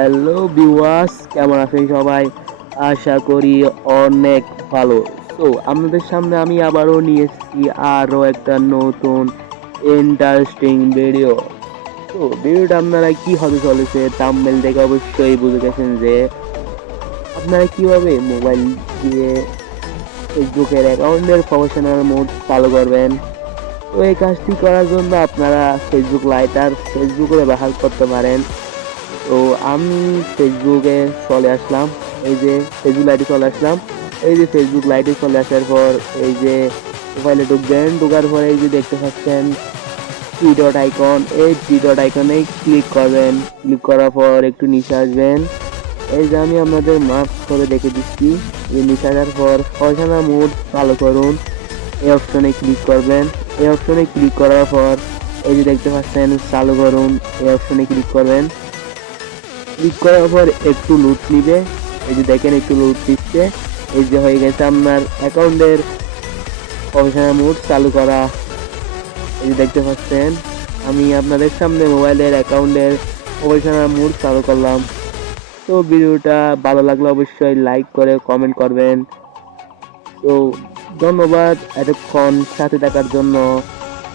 Hello viewers, কেমন আছেন সবাই? আশা করি অনেক ভালো। তো আপনাদের সামনে আমি আবারও নিয়ে এসেছি আরও একটা নতুন ইন্টারেস্টিং ভিডিও। তো ভিডিওটা আপনারা কি হতে চলেছে থাম্বনেল দেখে অবশ্যই বুঝে গেছেন যে আপনারা কিভাবে মোবাইল দিয়ে ফেসবুকের অ্যাকাউন্টের প্রফেশনাল মোড চালু করবেন। তো এই কাজটি করার জন্য আপনারা ফেসবুক লাইট আর ফেসবুকও ব্যবহার করতে পারেন। তো আমি ফেসবুকে চলে আসলাম। এই যে ফেসবুক লাইটে চলে আসলাম। এই যে ফেসবুক লাইটে চলে আসার পর এই যে প্রোফাইলে ঢুকবেন, ঢোকার পরে এই যে দেখতে পাচ্ছেন থ্রি ডট আইকন, এই থ্রি ডট আইকনে ক্লিক করবেন। ক্লিক করার পর একটু নিচে আসবেন। এই যে আমি আপনাদের মার্ক করে দেখে দিচ্ছি। এই নিচে আসার পর প্রফেশনাল মোড চালু করুন, এই অপশনে ক্লিক করবেন। এই অপশনে ক্লিক করার পর এই যে দেখতে পাচ্ছেন চালু করুন, এই অপশনে ক্লিক করবেন। ক্লিক করার পর একটু লুট নিবে। এই যে দেখেন একটু লুট দিচ্ছে। এই যে হয়ে গেছে আপনার অ্যাকাউন্টের প্রফেশনাল মোড চালু করা। এই যে দেখতে পাচ্ছেন আমি আপনাদের সামনে মোবাইলের অ্যাকাউন্টের প্রফেশনাল মোড চালু করলাম। তো ভিডিওটা ভালো লাগলে অবশ্যই লাইক করে কমেন্ট করবেন। তো ধন্যবাদ এতক্ষণ সাথে থাকার জন্য।